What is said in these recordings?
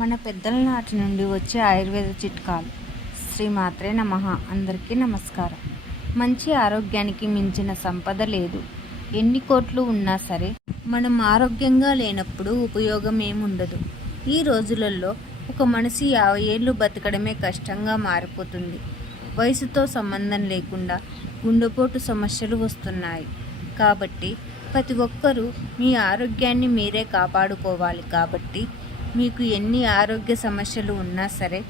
మన పెద్దల నాటి నుండి వచ్చే ఆయుర్వేద చిట్కాలు. శ్రీమాత్రే నమః. అందరికీ నమస్కారం. మంచి ఆరోగ్యానికి మించిన సంపద లేదు. ఎన్ని కోట్లు ఉన్నా సరే మనం ఆరోగ్యంగా లేనప్పుడు ఉపయోగం ఏముండదు. ఈ రోజులలో ఒక మనిషి 50 ఏళ్ళు బతకడమే కష్టంగా మారిపోతుంది. వయసుతో సంబంధం లేకుండా గుండెపోటు సమస్యలు వస్తున్నాయి. కాబట్టి ప్రతి ఒక్కరూ మీ ఆరోగ్యాన్ని మీరే కాపాడుకోవాలి. కాబట్టి మీకు ఎన్ని ఆరోగ్య సమస్యలు ఉన్నా సరే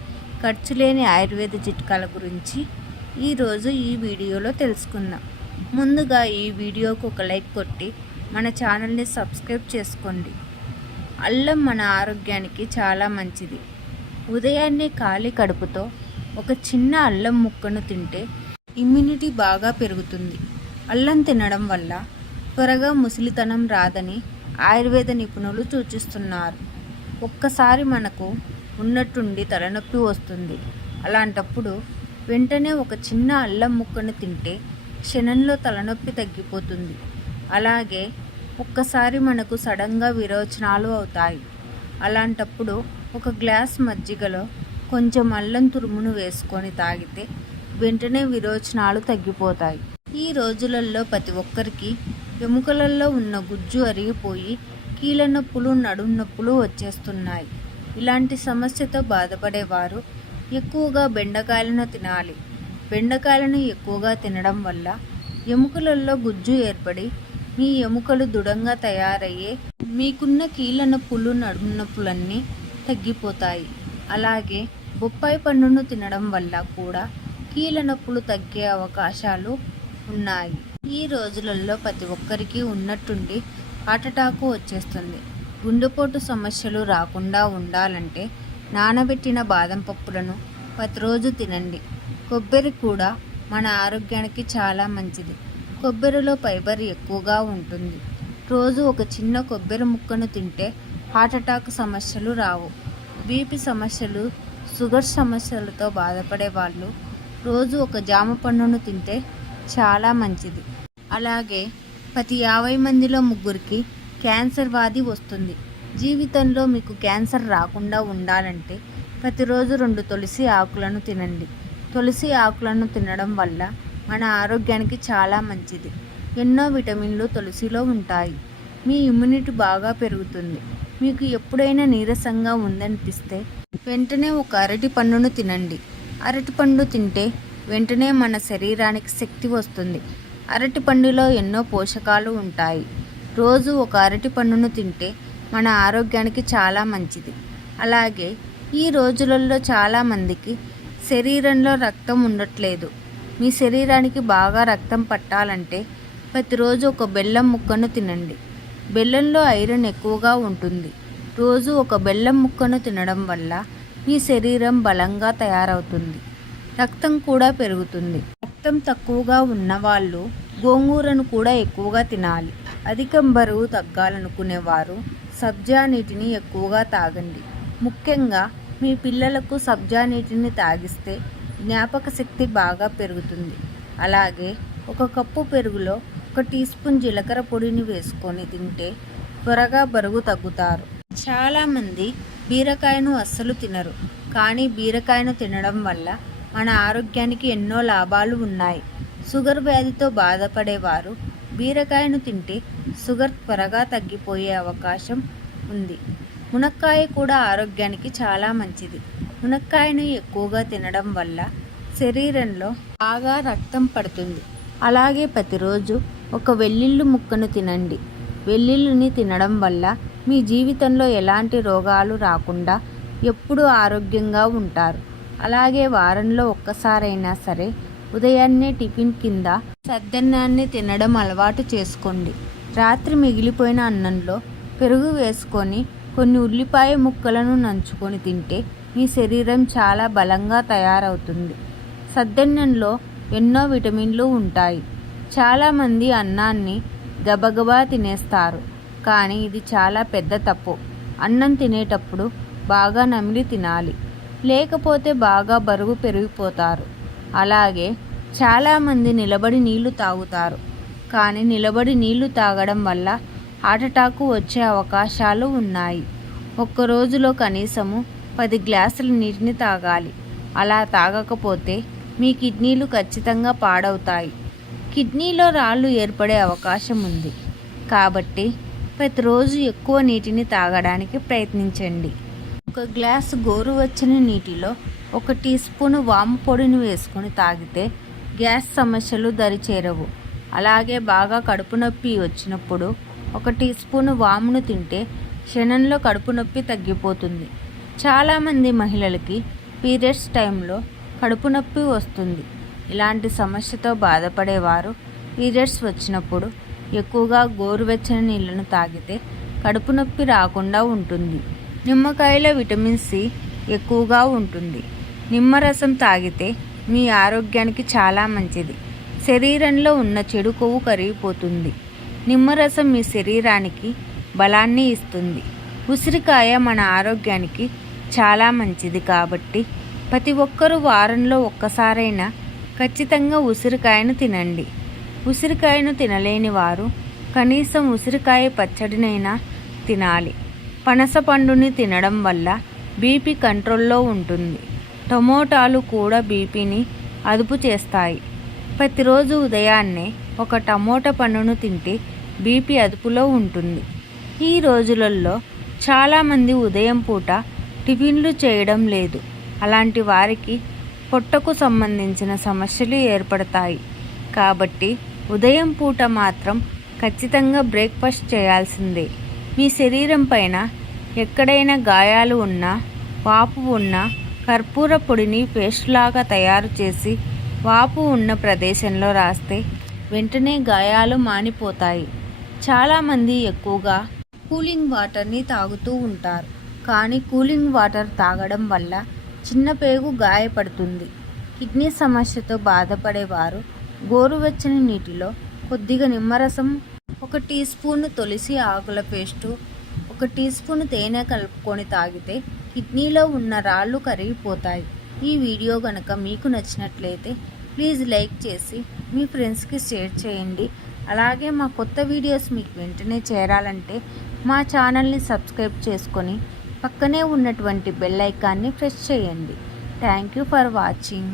ఖర్చు లేని ఆయుర్వేద చిట్కాల గురించి ఈరోజు ఈ వీడియోలో తెలుసుకుందాం. ముందుగా ఈ వీడియోకు ఒక లైక్ కొట్టి మన ఛానల్ని సబ్స్క్రైబ్ చేసుకోండి. అల్లం మన ఆరోగ్యానికి చాలా మంచిది. ఉదయాన్నే ఖాళీ కడుపుతో ఒక చిన్న అల్లం ముక్కను తింటే ఇమ్యూనిటీ బాగా పెరుగుతుంది. అల్లం తినడం వల్ల త్వరగా ముసలితనం రాదని ఆయుర్వేద నిపుణులు సూచిస్తున్నారు. ఒక్కసారి మనకు ఉన్నట్టుండి తలనొప్పి వస్తుంది. అలాంటప్పుడు వెంటనే ఒక చిన్న అల్లం ముక్కను తింటే క్షణంలో తలనొప్పి తగ్గిపోతుంది. అలాగే ఒక్కసారి మనకు సడన్గా విరోచనాలు అవుతాయి. అలాంటప్పుడు ఒక గ్లాస్ మజ్జిగలో కొంచెం అల్లం తురుమును వేసుకొని తాగితే వెంటనే విరోచనాలు తగ్గిపోతాయి. ఈ రోజులలో ప్రతి ఒక్కరికి ఎముకలలో ఉన్న గుజ్జు అరిగిపోయి కీళ్ళ నొప్పులు, నడుము నొప్పులు వచ్చేస్తున్నాయి. ఇలాంటి సమస్యతో బాధపడేవారు ఎక్కువగా బెండకాయలను తినాలి. బెండకాయలను ఎక్కువగా తినడం వల్ల ఎముకలలో గుజ్జు ఏర్పడి మీ ఎముకలు దృఢంగా తయారయ్యే మీకున్న కీళ్ళ నొప్పులు, నడుము నొప్పులన్నీ తగ్గిపోతాయి. అలాగే బొప్పాయి పండును తినడం వల్ల కూడా కీళ్ళ నొప్పులు తగ్గే అవకాశాలు ఉన్నాయి. ఈ రోజులలో ప్రతి ఒక్కరికి ఉన్నట్టుండి హార్ట్అటాక్ వచ్చేస్తుంది. గుండెపోటు సమస్యలు రాకుండా ఉండాలంటే నానబెట్టిన బాదం పప్పులను ప్రతిరోజు తినండి. కొబ్బరి కూడా మన ఆరోగ్యానికి చాలా మంచిది. కొబ్బరిలో ఫైబర్ ఎక్కువగా ఉంటుంది. రోజు ఒక చిన్న కొబ్బరి ముక్కను తింటే హార్ట్అటాక్ సమస్యలు రావు. బీపీ సమస్యలు, షుగర్ సమస్యలతో బాధపడే వాళ్ళు రోజు ఒక జామ పండును తింటే చాలా మంచిది. అలాగే ప్రతి 50 మందిలో 3కి క్యాన్సర్ వ్యాధి వస్తుంది. జీవితంలో మీకు క్యాన్సర్ రాకుండా ఉండాలంటే ప్రతిరోజు 2 తులసి ఆకులను తినండి. తులసి ఆకులను తినడం వల్ల మన ఆరోగ్యానికి చాలా మంచిది. ఎన్నో విటమిన్లు తులసిలో ఉంటాయి. మీ ఇమ్యూనిటీ బాగా పెరుగుతుంది. మీకు ఎప్పుడైనా నీరసంగా ఉందనిపిస్తే వెంటనే ఒక అరటి పండును తినండి. అరటి పండు తింటే వెంటనే మన శరీరానికి శక్తి వస్తుంది. అరటి పండులో ఎన్నో పోషకాలు ఉంటాయి. రోజు ఒక అరటి పండును తింటే మన ఆరోగ్యానికి చాలా మంచిది. అలాగే ఈ రోజులలో చాలామందికి శరీరంలో రక్తం ఉండట్లేదు. మీ శరీరానికి బాగా రక్తం పట్టాలంటే ప్రతిరోజు ఒక బెల్లం ముక్కను తినండి. బెల్లంలో ఐరన్ ఎక్కువగా ఉంటుంది. రోజు ఒక బెల్లం ముక్కను తినడం వల్ల మీ శరీరం బలంగా తయారవుతుంది. రక్తం కూడా పెరుగుతుంది. రక్తం తక్కువగా ఉన్నవాళ్ళు గోంగూరను కూడా ఎక్కువగా తినాలి. అధికం బరువు తగ్గాలనుకునేవారు సబ్జా నీటిని ఎక్కువగా తాగండి. ముఖ్యంగా మీ పిల్లలకు సబ్జా నీటిని తాగిస్తే జ్ఞాపక శక్తి బాగా పెరుగుతుంది. అలాగే 1 కప్పు పెరుగులో 1 టీ స్పూన్ జీలకర్ర పొడిని వేసుకొని తింటే త్వరగా బరువు తగ్గుతారు. చాలామంది బీరకాయను అస్సలు తినరు. కానీ బీరకాయను తినడం వల్ల మన ఆరోగ్యానికి ఎన్నో లాభాలు ఉన్నాయి. షుగర్ వ్యాధితో బాధపడేవారు బీరకాయను తింటే షుగర్ త్వరగా తగ్గిపోయే అవకాశం ఉంది. మునక్కాయ కూడా ఆరోగ్యానికి చాలా మంచిది. మునక్కాయను ఎక్కువగా తినడం వల్ల శరీరంలో బాగా రక్తం పడుతుంది. అలాగే ప్రతిరోజు ఒక వెల్లుల్లి ముక్కను తినండి. వెల్లుల్లిని తినడం వల్ల మీ జీవితంలో ఎలాంటి రోగాలు రాకుండా ఎప్పుడూ ఆరోగ్యంగా ఉంటారు. అలాగే వారంలో ఒక్కసారైనా సరే ఉదయాన్నే టిఫిన్ కింద సద్దన్నాన్ని తినడం అలవాటు చేసుకోండి. రాత్రి మిగిలిపోయిన అన్నంలో పెరుగు వేసుకొని కొన్ని ఉల్లిపాయ ముక్కలను నంచుకొని తింటే మీ శరీరం చాలా బలంగా తయారవుతుంది. సద్దన్నంలో ఎన్నో విటమిన్లు ఉంటాయి. చాలామంది అన్నాన్ని గబగబా తినేస్తారు. కానీ ఇది చాలా పెద్ద తప్పు. అన్నం తినేటప్పుడు బాగా నమిలి తినాలి. లేకపోతే బాగా బరువు పెరిగిపోతారు. అలాగే చాలామంది నిలబడి నీళ్లు తాగుతారు. కానీ నిలబడి నీళ్లు తాగడం వల్ల హార్ట్అటాక్ వచ్చే అవకాశాలు ఉన్నాయి. ఒక్క రోజులో కనీసము 10 గ్లాసుల నీటిని తాగాలి. అలా తాగకపోతే మీ కిడ్నీలు ఖచ్చితంగా పాడవుతాయి. కిడ్నీలో రాళ్ళు ఏర్పడే అవకాశం ఉంది. కాబట్టి ప్రతిరోజు ఎక్కువ నీటిని తాగడానికి ప్రయత్నించండి. 1 గ్లాసు గోరువెచ్చని నీటిలో 1 టీ స్పూను వాము పొడిని వేసుకొని తాగితే గ్యాస్ సమస్యలు దరిచేరవు. అలాగే బాగా కడుపు నొప్పి వచ్చినప్పుడు 1 టీ స్పూను వామును తింటే క్షణంలో కడుపు నొప్పి తగ్గిపోతుంది. చాలామంది మహిళలకి పీరియడ్స్ టైంలో కడుపు నొప్పి వస్తుంది. ఇలాంటి సమస్యతో బాధపడేవారు పీరియడ్స్ వచ్చినప్పుడు ఎక్కువగా గోరువెచ్చని నీళ్లను తాగితే కడుపు నొప్పి రాకుండా ఉంటుంది. నిమ్మకాయలో విటమిన్ సి ఎక్కువగా ఉంటుంది. నిమ్మరసం తాగితే మీ ఆరోగ్యానికి చాలా మంచిది. శరీరంలో ఉన్న చెడు కొవ్వు కరిగిపోతుంది. నిమ్మరసం మీ శరీరానికి బలాన్ని ఇస్తుంది. ఉసిరికాయ మన ఆరోగ్యానికి చాలా మంచిది కాబట్టి ప్రతి ఒక్కరూ వారంలో ఒక్కసారైనా ఖచ్చితంగా ఉసిరికాయను తినండి. ఉసిరికాయను తినలేని వారు కనీసం ఉసిరికాయ పచ్చడినైనా తినాలి. పనస పండుని తినడం వల్ల బీపీ కంట్రోల్లో ఉంటుంది. టమోటాలు కూడా బీపీని అదుపు చేస్తాయి. ప్రతిరోజు ఉదయాన్నే 1 టమోటా పండును తింటే బీపీ అదుపులో ఉంటుంది. ఈ రోజులలో చాలామంది ఉదయం పూట టిఫిన్లు చేయడం లేదు. అలాంటి వారికి పొట్టకు సంబంధించిన సమస్యలు ఏర్పడతాయి. కాబట్టి ఉదయం పూట మాత్రం ఖచ్చితంగా బ్రేక్ఫాస్ట్ చేయాల్సిందే. మీ శరీరం పైన ఎక్కడైనా గాయాలు ఉన్నా, వాపు ఉన్నా కర్పూర పొడిని పేస్ట్ లాగా తయారు చేసి వాపు ఉన్న ప్రదేశంలో రాస్తే వెంటనే గాయాలు మానిపోతాయి. చాలామంది ఎక్కువగా కూలింగ్ వాటర్ని తాగుతూ ఉంటారు. కానీ కూలింగ్ వాటర్ తాగడం వల్ల చిన్న పేగు గాయపడుతుంది. కిడ్నీ సమస్యతో బాధపడేవారు గోరువెచ్చని నీటిలో కొద్దిగా నిమ్మరసం, 1 టీ స్పూను తులసి ఆకుల పేస్టు, 1 టీ స్పూను తేనె కలుపుకొని తాగితే కిడ్నీలో ఉన్న రాళ్ళు కరిగిపోతాయి. ఈ వీడియో కనుక మీకు నచ్చినట్లయితే ప్లీజ్ లైక్ చేసి మీ ఫ్రెండ్స్కి షేర్ చేయండి. అలాగే మా కొత్త వీడియోస్ మీకు వెంటనే చేరాలంటే మా ఛానల్ని సబ్స్క్రైబ్ చేసుకొని పక్కనే ఉన్నటువంటి బెల్ ఐకాన్ని ప్రెస్ చేయండి. Thank you for watching.